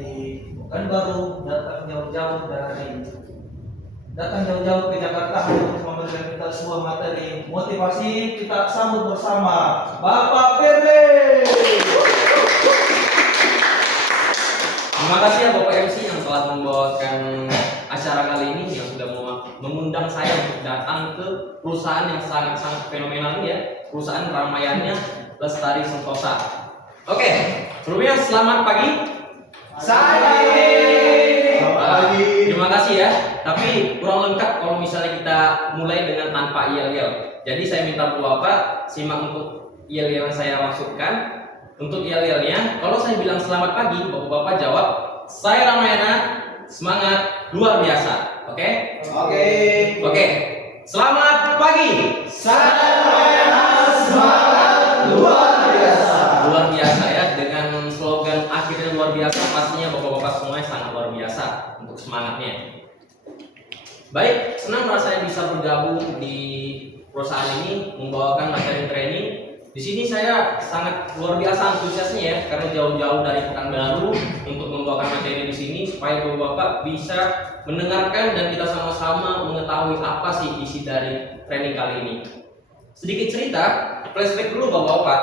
dari Pekanbaru datang jauh-jauh ke Jakarta untuk memberikan kita sebuah materi motivasi. Kita sambut bersama Bapak Firly. Terima kasih ya Bapak MC yang telah membawakan acara kali ini, yang sudah mengundang saya untuk datang ke perusahaan yang sangat-sangat fenomenal ini ya, perusahaan Ramayannya Lestari Sentosa. Oke, sebelumnya selamat pagi. Terima kasih ya. Tapi kurang lengkap kalau misalnya kita mulai dengan tanpa yel-yel. Jadi saya minta Bapak simak untuk yel-yel yang saya maksudkan. Untuk yel-yelnya, kalau saya bilang selamat pagi, Bapak-bapak jawab, saya Ramayana, semangat luar biasa. Oke? Oke. Selamat pagi. Saya Ramayana, semangat luar biasa. Luar biasa ya, dengan slogan akhirnya luar biasa, pastinya Bapak-bapak semuanya sangat luar biasa untuk semangatnya. Baik, senang rasanya bisa bergabung di perusahaan ini, membawakan materi training. Di sini saya sangat luar biasa antusiasnya ya, karena jauh-jauh dari Pekanbaru untuk membawakan materi di sini supaya Bapak bisa mendengarkan dan kita sama-sama mengetahui apa sih isi dari training kali ini. Sedikit cerita, flashback dulu Bapak-bapak.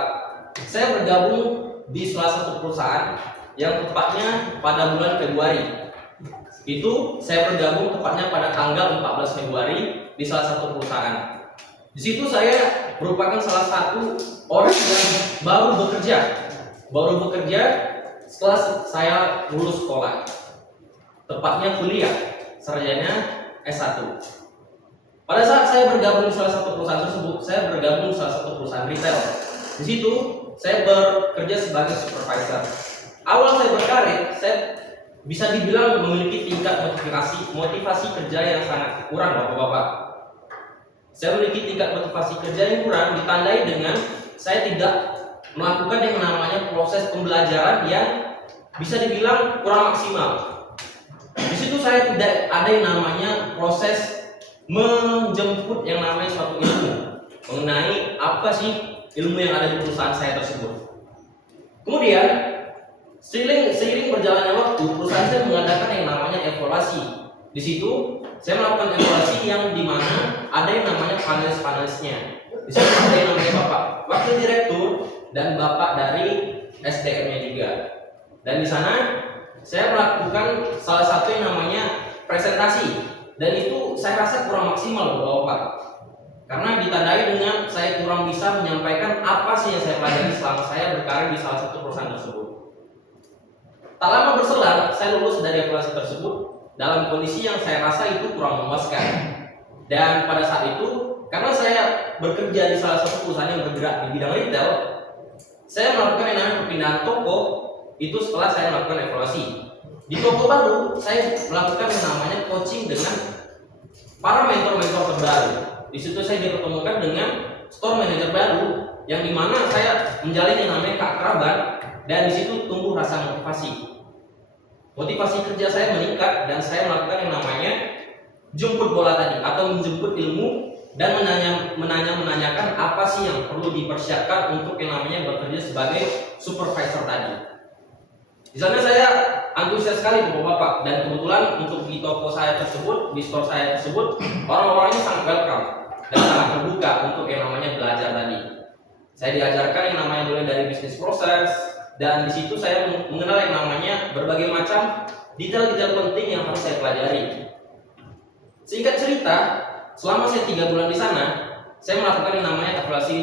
Saya bergabung di salah satu perusahaan yang tepatnya pada bulan Februari. Itu saya bergabung tepatnya pada tanggal 14 Februari di salah satu perusahaan. Di situ saya merupakan salah satu orang yang baru bekerja setelah saya lulus sekolah, tepatnya kuliah sarjana S1. Pada saat saya bergabung di salah satu perusahaan tersebut, saya bergabung di salah satu perusahaan retail. Di situ saya bekerja sebagai supervisor. Awal saya berkarir, saya bisa dibilang memiliki tingkat motivasi kerja yang sangat kurang, Bapak-bapak. Saya memiliki tingkat motivasi kerja yang kurang, ditandai dengan saya tidak melakukan yang namanya proses pembelajaran yang bisa dibilang kurang maksimal. Di situ saya tidak ada yang namanya proses menjemput yang namanya suatu ilmu mengenai apa sih ilmu yang ada di perusahaan saya tersebut. Kemudian seiring berjalannya waktu, perusahaan saya mengadakan yang namanya evaluasi. Di situ saya melakukan evaluasi yang dimana ada yang namanya panelis-panelisnya. Di situ ada yang namanya Bapak Wakil Direktur dan Bapak dari SDM-nya juga. Dan di sana saya melakukan salah satu yang namanya presentasi. Dan itu saya rasa kurang maksimal Bapak. Karena ditandai dengan saya kurang bisa menyampaikan apa sih yang saya pelajari selama saya berkarir di salah satu perusahaan tersebut. Tak lama berselang, saya lulus dari evaluasi tersebut dalam kondisi yang saya rasa itu kurang memuaskan. Dan pada saat itu, karena saya bekerja di salah satu perusahaan yang bergerak di bidang retail, saya melakukan yang namanya perpindahan toko itu setelah saya melakukan evaluasi. Di toko baru, saya melakukan yang namanya coaching dengan para mentor-mentor terbaru. Di situ saya dipertemukan dengan store manager baru, yang dimana saya menjalin yang namanya keakraban, dan di situ tumbuh rasa motivasi. Motivasi kerja saya meningkat dan saya melakukan yang namanya jemput bola tadi atau menjemput ilmu dan menanyakan apa sih yang perlu dipersiapkan untuk yang namanya bekerja sebagai supervisor tadi. Di sana saya antusias sekali Bapak-bapak, dan kebetulan untuk di toko saya tersebut, di store saya tersebut, orang-orangnya sangat welcome dan sangat terbuka untuk yang namanya belajar tadi. Saya diajarkan yang namanya mulai dari bisnis proses, dan di situ saya mengenal yang namanya berbagai macam detail-detail penting yang harus saya pelajari. Singkat cerita, selama saya 3 bulan di sana, saya melakukan yang namanya evaluasi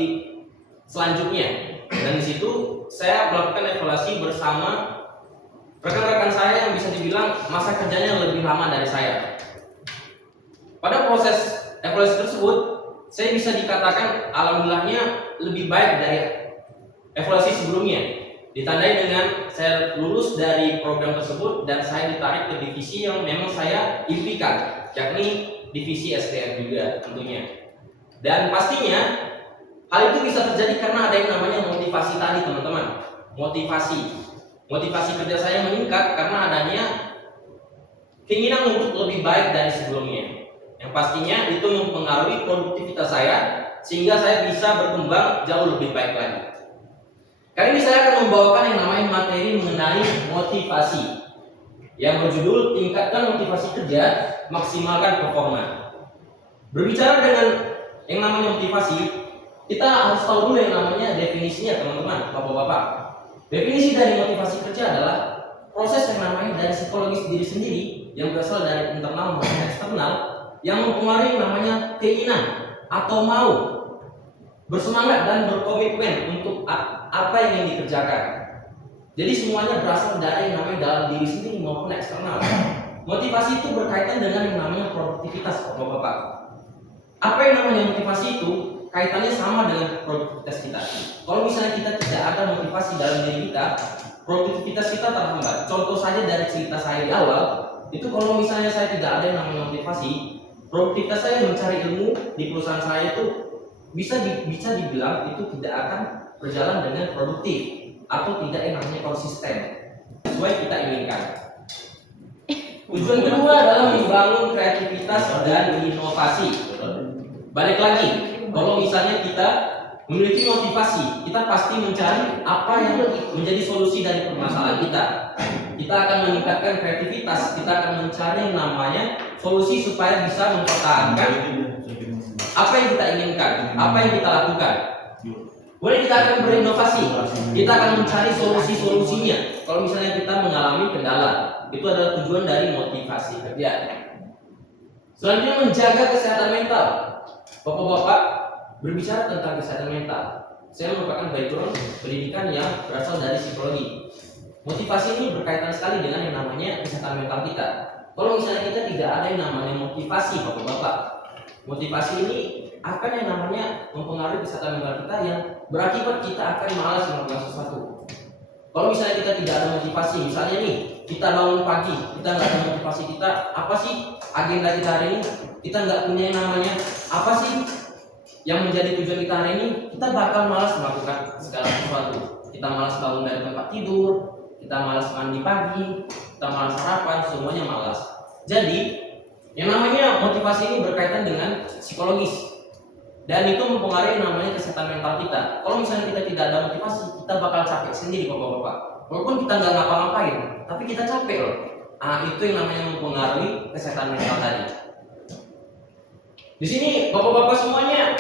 selanjutnya. Dan di situ saya melakukan evaluasi bersama rekan-rekan saya yang bisa dibilang masa kerjanya lebih lama dari saya. Pada proses evaluasi tersebut, saya bisa dikatakan alhamdulillahnya lebih baik dari evaluasi sebelumnya. Ditandai dengan saya lulus dari program tersebut dan saya ditarik ke divisi yang memang saya impikan, yakni divisi SDM juga tentunya. Dan pastinya hal itu bisa terjadi karena ada yang namanya motivasi tadi teman-teman. Motivasi kerja saya meningkat karena adanya keinginan untuk lebih baik dari sebelumnya. Yang pastinya itu mempengaruhi produktivitas saya sehingga saya bisa berkembang jauh lebih baik lagi. Kali ini saya akan membawakan yang namanya materi mengenai motivasi. yang berjudul Tingkatkan Motivasi Kerja, Maksimalkan Performa. Berbicara dengan yang namanya motivasi, kita harus tahu dulu yang namanya definisinya, teman-teman, bapak-bapak. Definisi dari motivasi kerja adalah proses yang namanya dari psikologis diri sendiri yang berasal dari internal maupun eksternal yang mempengaruhi namanya keinginan atau mau bersemangat dan berkomitmen untuk apa yang ingin dikerjakan. Jadi semuanya berasal dari yang namanya dalam diri sendiri maupun eksternal. Motivasi itu berkaitan dengan yang namanya produktivitas, bapak-bapak. Apa yang namanya motivasi itu kaitannya sama dengan produktivitas kita. Kalau misalnya kita tidak ada motivasi dalam diri kita, produktivitas kita terhambat. Contoh saja dari cerita saya di awal, itu kalau misalnya saya tidak ada yang namanya motivasi, produktivitas saya mencari ilmu di perusahaan saya itu bisa dibilang itu tidak akan berjalan dengan produktif atau tidak yang namanya konsisten sesuai kita inginkan. Tujuan kedua adalah membangun kreativitas dan inovasi. Balik lagi, kalau misalnya kita memiliki motivasi, kita pasti mencari apa yang menjadi solusi dari permasalahan kita. Kita akan meningkatkan kreativitas, kita akan mencari yang namanya solusi supaya bisa mempertahankan apa yang kita inginkan, apa yang kita lakukan. Boleh kita akan berinovasi, kita akan mencari solusi-solusinya. Kalau misalnya kita mengalami kendala, itu adalah tujuan dari motivasi kerja. Selanjutnya menjaga kesehatan mental. Bapak-bapak, berbicara tentang kesehatan mental, saya merupakan background pendidikan yang berasal dari psikologi. Motivasi ini berkaitan sekali dengan yang namanya kesehatan mental kita. Kalau misalnya kita tidak ada yang namanya motivasi, bapak-bapak, motivasi ini akan yang namanya mempengaruhi kesehatan mental kita yang berakibat kita akan malas melakukan sesuatu. Kalau misalnya kita tidak ada motivasi, misalnya nih, kita bangun pagi, kita nggak ada motivasi kita, apa sih agenda kita hari ini? Kita nggak punya yang namanya apa sih yang menjadi tujuan kita hari ini? Kita bakal malas melakukan segala sesuatu. Kita malas bangun dari tempat tidur, kita malas mandi pagi, kita malas sarapan, semuanya malas. Jadi, yang namanya motivasi ini berkaitan dengan psikologis. Dan itu mempengaruhi namanya kesehatan mental kita. Kalau misalnya kita tidak ada motivasi, kita bakal capek sendiri, bapak-bapak. Walaupun kita nggak ngapa-ngapain, tapi kita capek loh. Itu yang namanya mempengaruhi kesehatan mental tadi. Di sini bapak-bapak semuanya,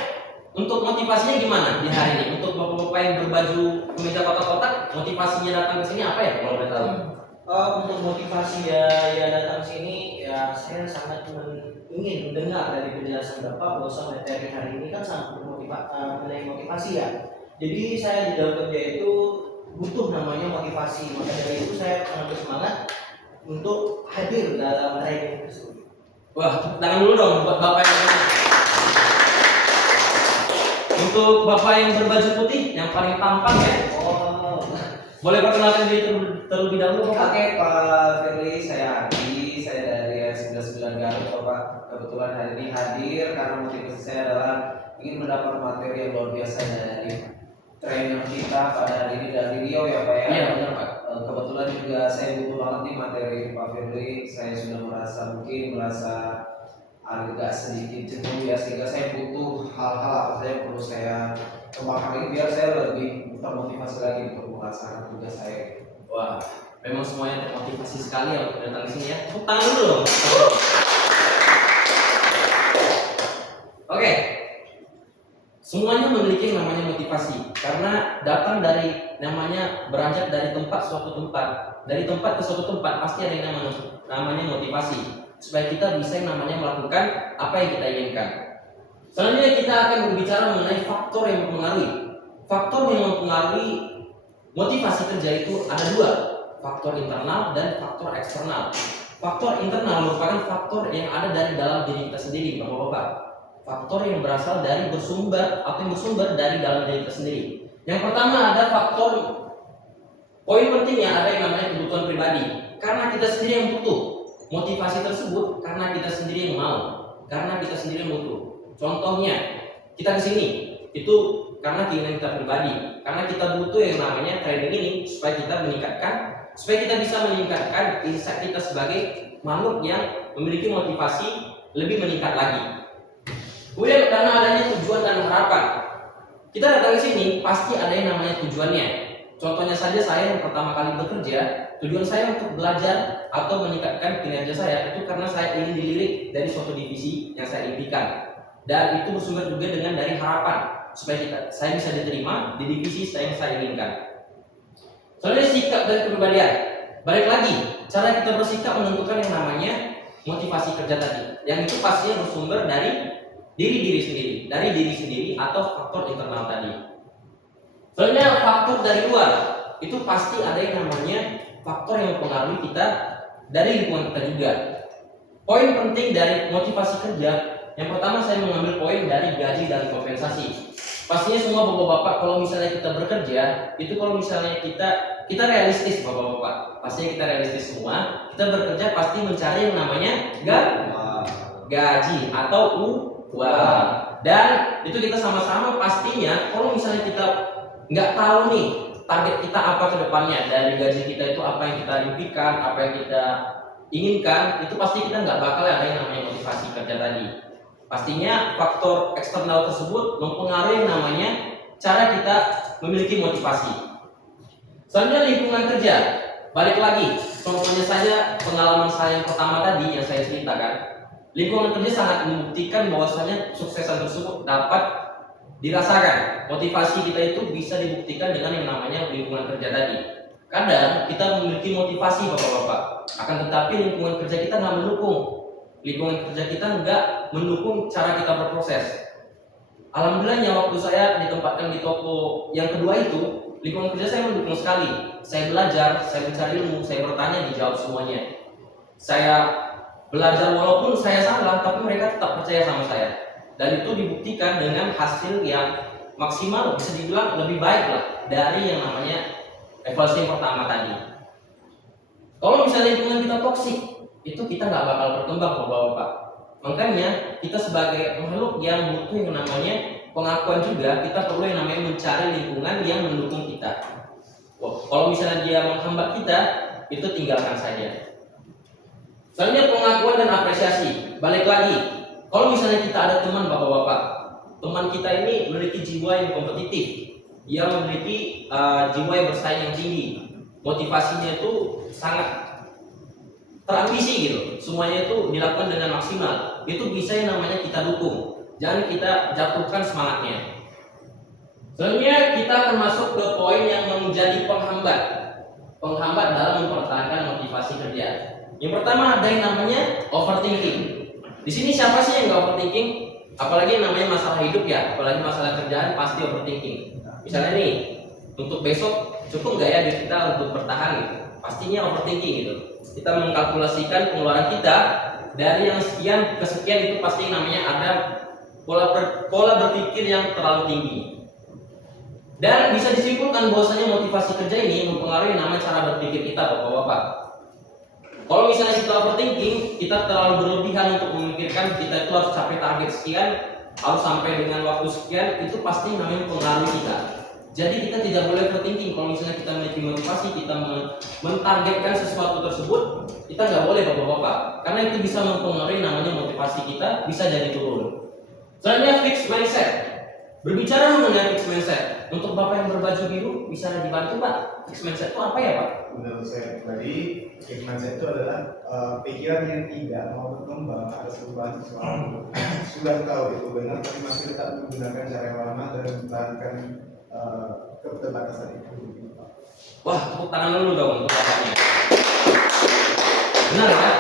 untuk motivasinya gimana di hari ini? Untuk bapak-bapak yang berbaju kemeja kotak-kotak, motivasinya datang ke sini apa ya? Kalau boleh tahu? Untuk motivasi ya datang sini ya saya sangat ingin mendengar dari penjelasan Bapak bahwa materi hari ini kan sangat mengenai motivasi ya. Jadi saya di dalam kerja itu butuh namanya motivasi. Maka dari itu saya sangat bersemangat untuk hadir dalam training tersebut. Wah, tepuk tangan dulu dong buat bapak yang untuk bapak yang berbaju putih yang paling tampan ya. Boleh perkenalkan diri terlebih dahulu, Bapak? Oke, Pak Firly, saya Adi, saya dari S99 Garut, Bapak. Kebetulan hari ini hadir karena motivasi saya adalah ingin mendapat materi yang luar biasa dari trainer kita pada hari ini dari Rio ya, Pak ya. Iya, benar, Pak. Kebetulan juga saya butuh banget nih materi Pak Firly. Saya sudah merasa agak sedikit jenuh ya, sehingga saya butuh hal-hal apa saja yang perlu saya kembangkan ini biar saya lebih termotivasi lagi untuk melaksanakan tugas saya. Wah, memang semuanya termotivasi sekali ya untuk datang ke sini ya. Tepuk tangan dulu dong. Oke. Semuanya memiliki yang namanya motivasi karena datang dari namanya beranjak dari suatu tempat. Dari tempat ke suatu tempat pasti ada yang namanya motivasi supaya kita bisa yang namanya melakukan apa yang kita inginkan. Selanjutnya kita akan berbicara mengenai faktor yang mempengaruhi. Faktor yang mempengaruhi motivasi kerja itu ada dua, faktor internal dan faktor eksternal. Faktor internal merupakan faktor yang ada dari dalam diri kita sendiri, bapak-bapak. Faktor yang berasal dari bersumber dari dalam diri kita sendiri. Yang pertama ada faktor poin pentingnya ada yang namanya kebutuhan pribadi. Karena kita sendiri yang butuh motivasi tersebut, karena kita sendiri yang mau, karena kita sendiri yang butuh. Contohnya kita kesini itu karena keinginan kita pribadi, karena kita butuh yang namanya training ini supaya kita bisa meningkatkan insight kita sebagai makhluk yang memiliki motivasi lebih meningkat lagi. Kemudian karena adanya tujuan dan harapan, kita datang ke sini pasti ada yang namanya tujuannya. Contohnya saja saya yang pertama kali bekerja Tujuan saya untuk belajar atau meningkatkan kinerja saya itu karena saya ingin dilirik dari suatu divisi yang saya impikan. Dan itu bersumber juga dengan dari harapan supaya saya bisa diterima di divisi yang saya inginkan. Soalnya sikap dan kepribadian. Balik lagi, cara kita bersikap menentukan yang namanya motivasi kerja tadi. Yang itu pastinya bersumber dari diri sendiri atau faktor internal tadi. Soalnya faktor dari luar itu pasti ada yang namanya faktor yang mempengaruhi kita dari lingkungan kita juga. Poin penting dari motivasi kerja, yang pertama saya mengambil poin dari gaji dan kompensasi. Pastinya semua bapak-bapak kalau misalnya kita bekerja, itu kalau misalnya kita realistis bapak-bapak, pastinya kita realistis semua. Kita bekerja pasti mencari yang namanya gaji atau uang. Dan itu kita sama-sama pastinya kalau misalnya kita nggak tahu nih target kita apa ke depannya, dari gaji kita itu apa yang kita impikan, apa yang kita inginkan, itu pasti kita nggak bakal ada yang namanya motivasi kerja tadi. Pastinya faktor eksternal tersebut mempengaruhi yang namanya cara kita memiliki motivasi. Selanjutnya lingkungan kerja. Balik lagi, contohnya saja pengalaman saya yang pertama tadi yang saya ceritakan. Lingkungan kerja sangat membuktikan bahwasanya suksesan tersebut dapat dirasakan. Motivasi kita itu bisa dibuktikan dengan yang namanya lingkungan kerja tadi. Kadang kita memiliki motivasi bapak-bapak, akan tetapi lingkungan kerja kita nggak mendukung. Lingkungan kerja kita nggak mendukung cara kita berproses. Alhamdulillahnya waktu saya ditempatkan di toko yang kedua itu, lingkungan kerja saya mendukung sekali. Saya belajar, saya mencari ilmu, saya bertanya, dijawab semuanya. Saya belajar walaupun saya salah, tapi mereka tetap percaya sama saya. Dan itu dibuktikan dengan hasil yang maksimal, bisa dibilang lebih baik lah dari yang namanya evaluasi yang pertama tadi. Kalau misalnya lingkungan kita toksik, itu kita nggak bakal berkembang bapak-bapak. Makanya kita sebagai makhluk yang butuh yang namanya pengakuan juga, kita perlu yang namanya mencari lingkungan yang mendukung kita. Kalau misalnya dia menghambat kita, itu tinggalkan saja. Soalnya pengakuan dan apresiasi. Balik lagi, kalau misalnya kita ada teman bapak-bapak, teman kita ini memiliki jiwa yang kompetitif, dia memiliki jiwa yang bersaing yang tinggi, motivasinya itu sangat terambisi gitu, semuanya itu dilakukan dengan maksimal. Itu bisa yang namanya kita dukung, jangan kita jatuhkan semangatnya. Selanjutnya kita akan masuk ke poin yang menjadi penghambat dalam mempertahankan motivasi kerja. Yang pertama ada yang namanya overthinking. Di sini siapa sih yang nggak overthinking? Apalagi yang namanya masalah hidup ya, apalagi masalah kerjaan pasti overthinking. Misalnya nih, untuk besok cukup nggak ya duit kita untuk bertahan gitu? Pastinya overthinking gitu. Kita mengkalkulasikan pengeluaran kita dari yang sekian ke sekian, itu pasti namanya ada pola berpikir yang terlalu tinggi. Dan bisa disimpulkan bahwasanya motivasi kerja ini mempengaruhi namanya cara berpikir kita bapak-bapak. Kalau misalnya kita overthinking, kita terlalu berlebihan untuk memikirkan kita itu harus capai target sekian, harus sampai dengan waktu sekian, itu pasti namanya mempengaruhi kita. Jadi kita tidak boleh overthinking. Kalau misalnya kita memiliki motivasi, kita mentargetkan sesuatu tersebut, kita nggak boleh bapak-bapak, karena itu bisa mempengaruhi namanya motivasi kita, bisa jadi turun. Selanjutnya fixed mindset. Berbicara mengenai fixed mindset, untuk bapak yang berbaju biru bisa dibantu pak? Fixed mindset itu apa ya pak? Menurut saya pribadi, fixed mindset itu adalah pikiran yang tidak mau berkembang atas perubahan sesuatu. Sudah tahu itu benar, tapi masih tetap menggunakan cara yang lama dan mempertahankan keterbatasan itu. Wah, tepuk tangan dulu dong untuk bapaknya. Benar ya,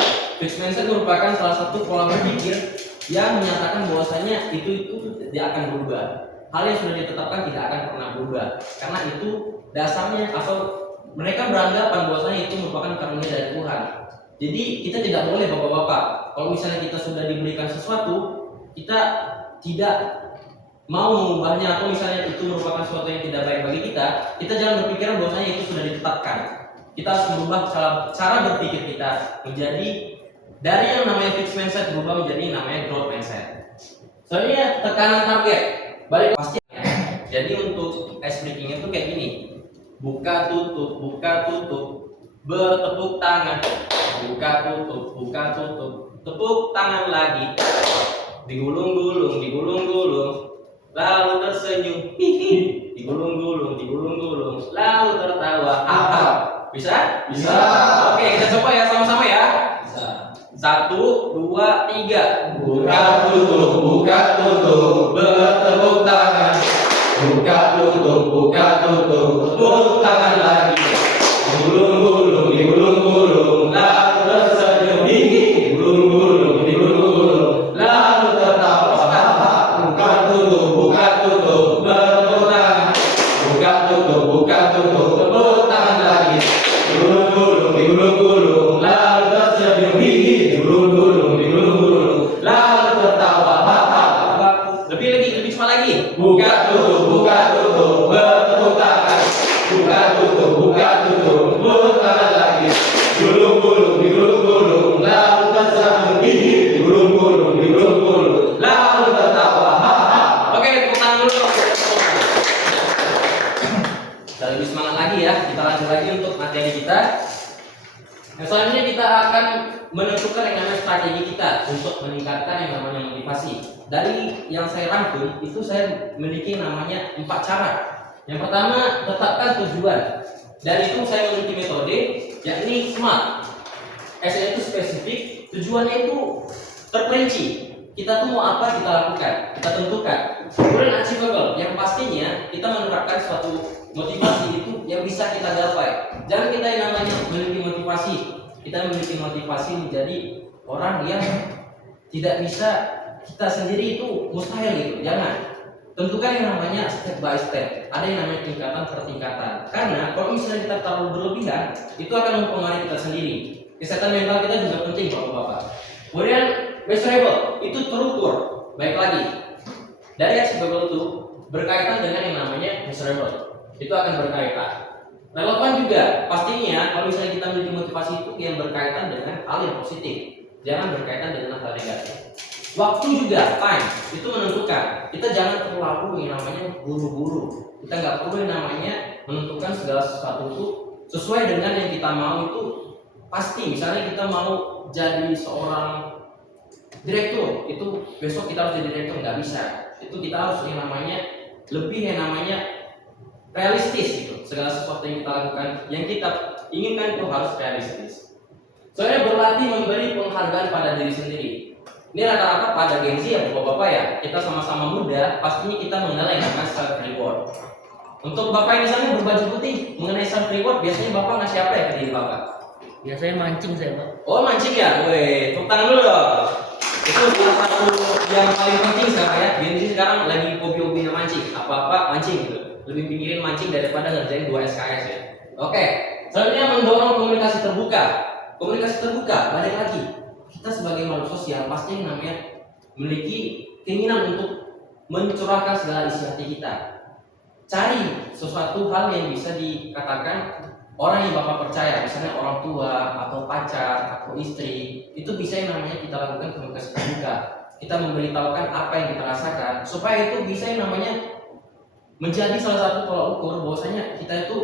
fixed mindset merupakan salah satu pola berpikir yang menyatakan bahwasanya itu tidak akan berubah. Hal yang sudah ditetapkan tidak akan pernah berubah, karena itu dasarnya atau mereka beranggapan bahwasanya itu merupakan karunia dari Tuhan. Jadi kita tidak boleh bapak-bapak, kalau misalnya kita sudah diberikan sesuatu, kita tidak mau mengubahnya, atau misalnya itu merupakan sesuatu yang tidak baik bagi kita jangan berpikiran bahwasanya itu sudah ditetapkan. Kita harus merubah cara berpikir kita menjadi dari yang namanya fixed mindset berubah menjadi namanya growth mindset. Soalnya tekanan target balik pasti. Jadi untuk ice breaking itu kayak gini, buka tutup, bertepuk tangan, buka tutup, tepuk tangan lagi, digulung-gulung, lalu tersenyum, hihi, digulung-gulung, lalu tertawa, haha. Bisa? Bisa. Oke, kita coba ya sama-sama ya. Bisa. 1, 2, 3. Buka tutup, bertepuk tangan. Buka tutup, tepuk tangan lagi. Gulung-gulung, digulung-gulung, lalu tersenyum dingin. Digulung-gulung, lalu tertawa. Buka tutup, bertepuk tangan. Buka tutup, tepuk tangan lagi. Digulung-gulung, lalu tersenyum dingin. Digulung-gulung, lalu tertawa. Lebih cepat lagi. Buka tutup, bertepuk tangan. Buka tutup, tepuk tangan lagi. Digulung-gulung, lalu tersenyum dingin. Digulung-gulung, lalu tertawa. Oke, tepuk tangan dulu. Kita lebih semangat lagi ya. Kita lanjut lagi untuk materi kita. Yang selanjutnya kita akan menentukan yang namanya strategi kita untuk meningkatkan yang namanya motivasi. Dari yang saya rangkum itu saya memiliki namanya 4 cara. Yang pertama, tetapkan tujuan. Dan itu saya memiliki metode yakni SMART. S itu spesifik, tujuannya itu terperinci. Kita tuh mau apa kita lakukan, kita tentukan. Kemudian achievable, yang pastinya kita menerapkan suatu motivasi itu yang bisa kita gapai. Jangan kita yang namanya memiliki motivasi, kita memiliki motivasi menjadi orang yang tidak bisa kita sendiri itu mustahil gitu. Jangan. Tentukan yang namanya step by step. Ada yang namanya tingkatan per tingkatan. Karena kalau misalnya kita terlalu berlebihan, itu akan mempengaruhi kita sendiri. Kesehatan mental kita juga penting Bapak-bapak. Kemudian measurable itu terukur. Baik lagi. Dari achievable itu berkaitan dengan yang namanya measurable. Itu akan berkaitan. Relevan juga. Pastinya kalau misalnya kita memiliki motivasi itu yang berkaitan dengan hal yang positif. Jangan berkaitan dengan hal negatif. Waktu juga, time, itu menentukan. Kita jangan terlalu yang namanya buru-buru. Kita nggak perlu yang namanya menentukan segala sesuatu itu sesuai dengan yang kita mau itu pasti. Misalnya kita mau jadi seorang direktur, itu besok kita harus jadi direktur, nggak bisa. Itu kita harus yang namanya lebih yang namanya realistis gitu. Segala sesuatu yang kita lakukan, yang kita inginkan itu harus realistis. Soalnya berlatih memberi penghargaan pada diri sendiri. Ini rata-rata pada gengsi ya bapak-bapak ya. Kita sama-sama muda, pastinya kita mengenal yang namanya self reward. Untuk bapak yang misalnya berbaju putih mengenai self reward, biasanya bapak ngasih apa ya ke diri bapak? Biasanya mancing saya, Pak. Oh mancing ya, weh, tepuk tangan dulu dong. Itu salah satu yang paling penting sekarang ya. Gengsi sekarang lagi hobi-hobinya mancing, apa-apa mancing gitu. Lebih pikirin mancing daripada ngerjain 2 SKS ya. Oke, selanjutnya mendorong komunikasi terbuka. Komunikasi terbuka, balik lagi. Kita sebagai makhluk sosial pasti yang namanya memiliki keinginan untuk mencurahkan segala isi hati kita. Cari sesuatu hal yang bisa dikatakan orang yang bapak percaya, misalnya orang tua atau pacar atau istri, itu bisa yang namanya kita lakukan komunikasi terbuka. Kita memberitahukan apa yang kita rasakan supaya itu bisa yang namanya menjadi salah satu tolak ukur bahwasanya kita itu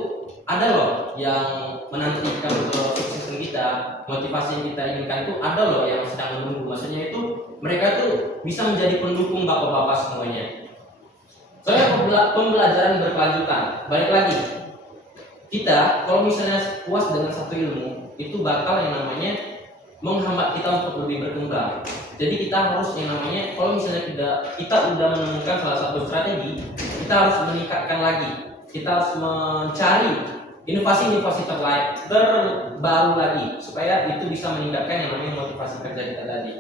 ada loh yang menantikan ke sukses kita, motivasi yang kita inginkan itu ada loh yang sedang menunggu. Maksudnya itu mereka tuh bisa menjadi pendukung bapak-bapak semuanya. Soalnya pembelajaran berkelanjutan. Balik lagi, kita kalau misalnya puas dengan satu ilmu itu bakal yang namanya menghambat kita untuk lebih berkembang. Jadi kita harus yang namanya kalau misalnya kita udah menemukan salah satu strategi, kita harus meningkatkan lagi. Kita harus mencari inovasi-inovasi terbaru lagi supaya itu bisa meningkatkan yang namanya motivasi kerja kita tadi.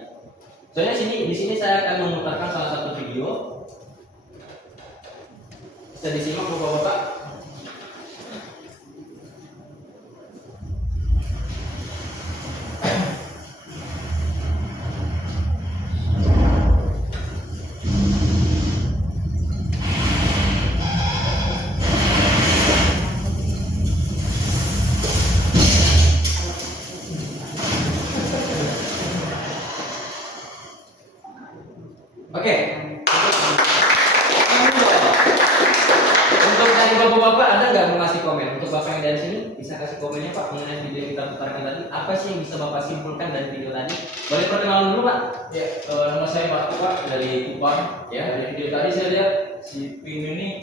Soalnya di sini saya akan memutarkan salah satu video. Bisa disimak Bapak-bapak. Oke. Untuk dari bapak-bapak ada nggak mau kasih komen? Untuk bapak yang dari sini bisa kasih komennya Pak mengenai video yang kita putarkan tadi. Apa sih yang bisa bapak simpulkan dari video tadi? Boleh perkenalan dulu Pak? Ya, nama saya Pak dari Kupang. Ya, dari video tadi saya lihat si Pim ini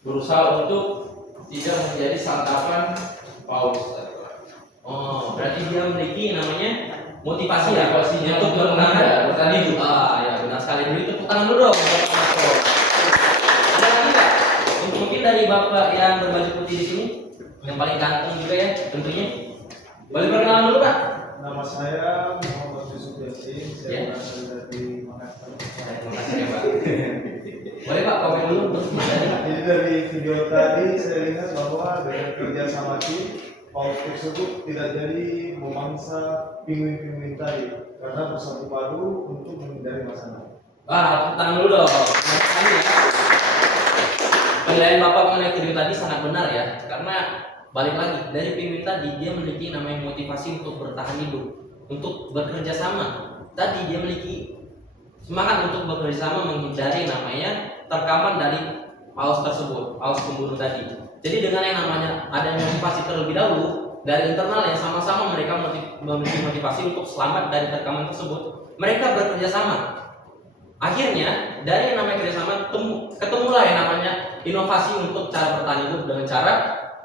berusaha untuk tidak menjadi santapan paus. Oh, berarti dia memiliki namanya motivasi ya Motivasinya untuk untuk bertahan bertahan hidup. Ya benar sekali. Beri tepuk tangan dulu dong. Ada lagi nggak? Mungkin dari bapak yang berbaju putih di sini, yang paling ganteng juga ya tentunya. Boleh perkenalan dulu Pak? Nama saya Muhammad Yusuf Yasin, Ya. saya berasal dari Makassar. Terima kasih ya Pak. Boleh Pak, komen dulu terus dari Jadi dari video tadi saya lihat bahwa dengan kerja sama tim, paus tersebut tidak jadi memangsa pinguin-pinguin tadi karena bersatu padu untuk menghindari masalah. tepuk tangan dulu dong. Benar sekali ya. Penilaian Bapak mengenai video tadi sangat benar ya, karena balik lagi dari penguin tadi dia memiliki namanya motivasi untuk bertahan hidup, untuk bekerja sama. Tadi dia memiliki semangat untuk bekerja sama menghindari namanya terkaman dari paus tersebut, paus pembunuh tadi. Jadi dengan yang namanya adanya motivasi terlebih dahulu dari internal yang sama-sama mereka memiliki motivasi untuk selamat dari terkaman tersebut, mereka bekerja sama. Akhirnya dari yang namanya kerjasama ketemulah yang namanya inovasi untuk cara bertahan hidup dengan cara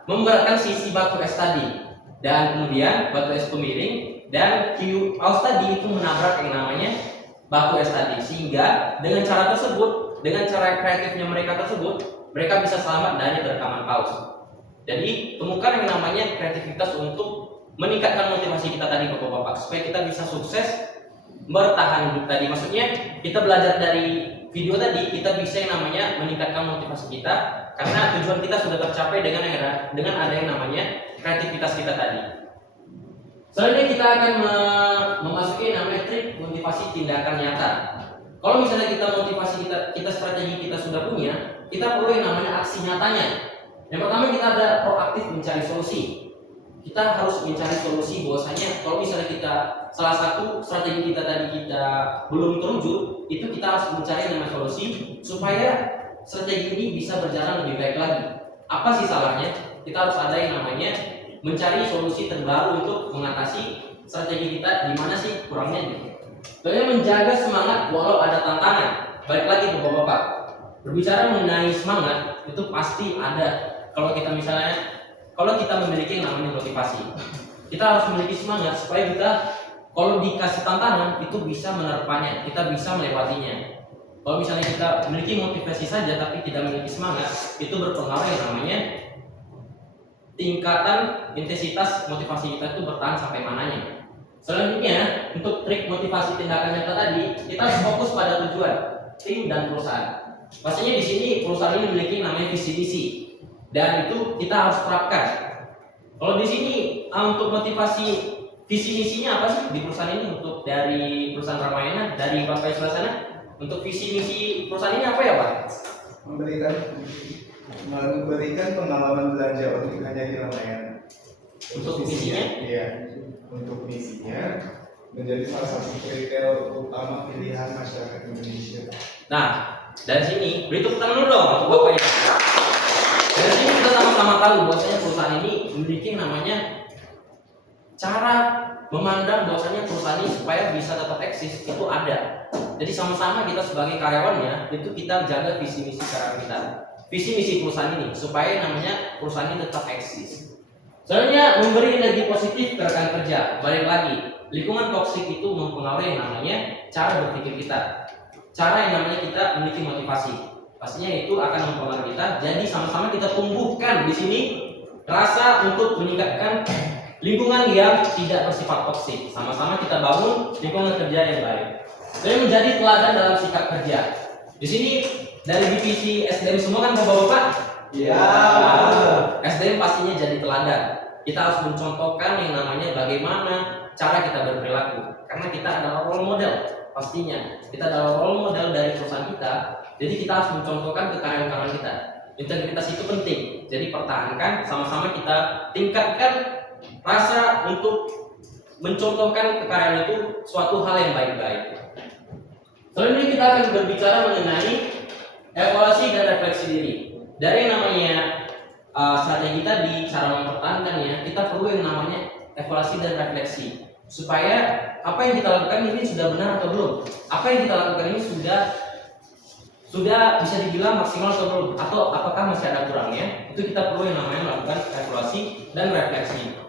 memberatkan sisi batu es tadi, dan kemudian batu es pemiring dan hiu paus tadi itu menabrak yang namanya batu es tadi, sehingga dengan cara tersebut, dengan cara kreatifnya mereka tersebut, mereka bisa selamat dari terkaman paus. Jadi temukan yang namanya kreativitas untuk meningkatkan motivasi kita tadi Bapak-bapak, supaya kita bisa sukses bertahan hidup tadi. Maksudnya kita belajar dari video tadi, kita bisa yang namanya meningkatkan motivasi kita karena tujuan kita sudah tercapai dengan ada yang namanya kreativitas kita tadi. Selanjutnya kita akan memasuki namanya trik motivasi tindakan nyata. Kalau misalnya kita motivasi kita strategi kita sudah punya, kita perlu yang namanya aksi nyatanya. Yang pertama kita ada proaktif mencari solusi. Kita harus mencari solusi, bahwasanya kalau misalnya kita salah satu strategi kita tadi kita belum terwujud, itu kita harus mencari namanya solusi supaya strategi ini bisa berjalan lebih baik lagi. Apa sih salahnya? Kita harus ada yang namanya mencari solusi terbaru untuk mengatasi strategi kita, di mana sih kurangnya gitu. Soalnya menjaga semangat walau ada tantangan. Balik lagi Bapak-bapak, berbicara mengenai semangat itu pasti ada. Kalau kita memiliki yang namanya motivasi, kita harus memiliki semangat supaya kita kalau dikasih tantangan itu bisa menerpanya, kita bisa melewatinya. Kalau misalnya kita memiliki motivasi saja tapi tidak memiliki semangat, itu berpengaruh yang namanya tingkatan intensitas motivasi kita itu bertahan sampai mananya. Selanjutnya, untuk trik motivasi tindakan nyata tadi, kita harus fokus pada tujuan tim dan perusahaan. Pastinya di sini perusahaan ini memiliki namanya visi misi, dan itu kita harus terapkan. Kalau di sini untuk motivasi visi misinya apa sih di perusahaan ini? Untuk dari perusahaan Ramayana, dari Bapak sebelah sana, untuk visi misi perusahaan ini apa ya Pak? Memberikan pengalaman belanja untuk hanya di Ramayana. Untuk misinya? Iya, untuk misinya menjadi salah satu kriteria utama pilihan masyarakat Indonesia. Nah, dari sini beri tepuk tangan dulu dong untuk Bapak ini. Dari sini kita sama-sama tahu bahwasanya perusahaan ini memiliki namanya cara memandang bahwasanya perusahaan ini supaya bisa tetap eksis itu ada. Jadi sama-sama kita sebagai karyawannya itu kita jaga visi misi karyawan kita, visi misi perusahaan ini supaya namanya perusahaan ini tetap eksis. Soalnya memberi energi positif ke rekan kerja. Balik lagi, lingkungan toksik itu mempengaruhi yang namanya cara berpikir kita, cara yang namanya kita memiliki motivasi. Pastinya itu akan mempengaruhi kita. Jadi sama-sama kita tumbuhkan di sini rasa untuk meningkatkan lingkungan yang tidak bersifat toksik. Sama-sama kita bangun lingkungan kerja yang baik. Jadi menjadi teladan dalam sikap kerja. Di sini dari divisi SDM semua kan Bapak-bapak? Ya. SDM pastinya jadi teladan. Kita harus mencontohkan yang namanya bagaimana cara kita berperilaku. Karena kita adalah role model. Pastinya kita adalah role model dari perusahaan kita. Jadi kita harus mencontohkan ke karyawan-karyawan kita. Integritas itu penting. Jadi pertahankan, sama-sama kita tingkatkan rasa untuk mencontohkan ke karyawan itu suatu hal yang baik-baik. Selanjutnya kita akan berbicara mengenai evaluasi dan refleksi diri. Dari yang namanya strategi tadi, cara mempertahankannya, kita perlu yang namanya evaluasi dan refleksi. Supaya apa yang kita lakukan ini sudah benar atau belum? Apa yang kita lakukan ini sudah sudah bisa dibilang maksimal atau belum, atau apakah masih ada kurangnya, itu kita perlu yang namanya melakukan evaluasi dan refleksi.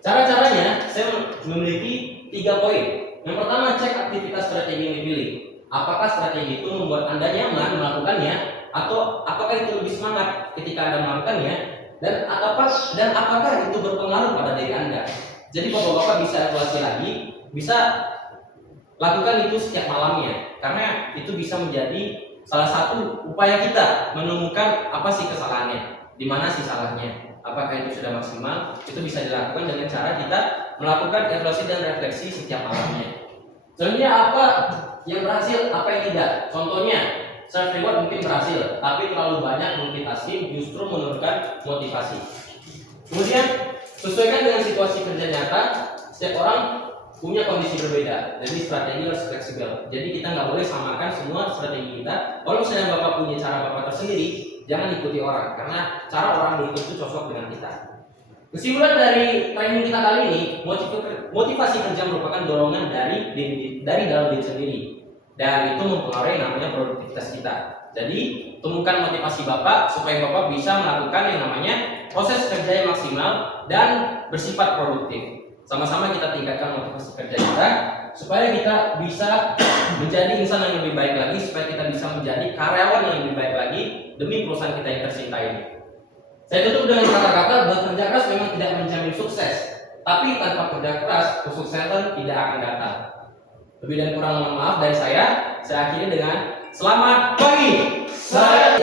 Cara-caranya saya memiliki 3 poin. Yang pertama, cek aktivitas strategi yang dipilih. Apakah strategi itu membuat Anda nyaman melakukannya, atau apakah itu lebih semangat ketika Anda melakukannya, dan apakah itu berpengaruh pada diri Anda. Jadi bapak-bapak bisa evaluasi lagi, bisa lakukan itu setiap malamnya, karena itu bisa menjadi salah satu upaya kita menemukan apa sih kesalahannya, di mana sih salahnya, apakah itu sudah maksimal. Itu bisa dilakukan dengan cara kita melakukan evaluasi dan refleksi setiap malamnya. Contohnya apa yang berhasil, apa yang tidak. Contohnya self reward mungkin berhasil, tapi terlalu banyak multitasking justru menurunkan motivasi. Kemudian sesuaikan dengan situasi kerja nyata. Setiap orang punya kondisi berbeda, jadi strategi harus fleksibel. Jadi kita nggak boleh samakan semua strategi kita. Kalau misalnya bapak punya cara bapak tersendiri, jangan ikuti orang, karena cara orang belum tentu cocok dengan kita. Kesimpulan dari training kita kali ini, motivasi kerja merupakan dorongan dari dalam diri sendiri, dan itu mempengaruhi namanya produktivitas kita. Jadi temukan motivasi bapak supaya bapak bisa melakukan yang namanya proses kerja yang maksimal dan bersifat produktif. Sama-sama kita tingkatkan motivasi kerja kita supaya kita bisa menjadi insan yang lebih baik lagi, supaya kita bisa menjadi karyawan yang lebih baik lagi demi perusahaan kita yang tercinta ini. Saya tutup dengan kata-kata, bekerja keras memang tidak menjamin sukses, tapi tanpa kerja keras kesuksesan tidak akan datang. Lebih dan kurang mohon maaf dari saya akhiri dengan selamat pagi. Saya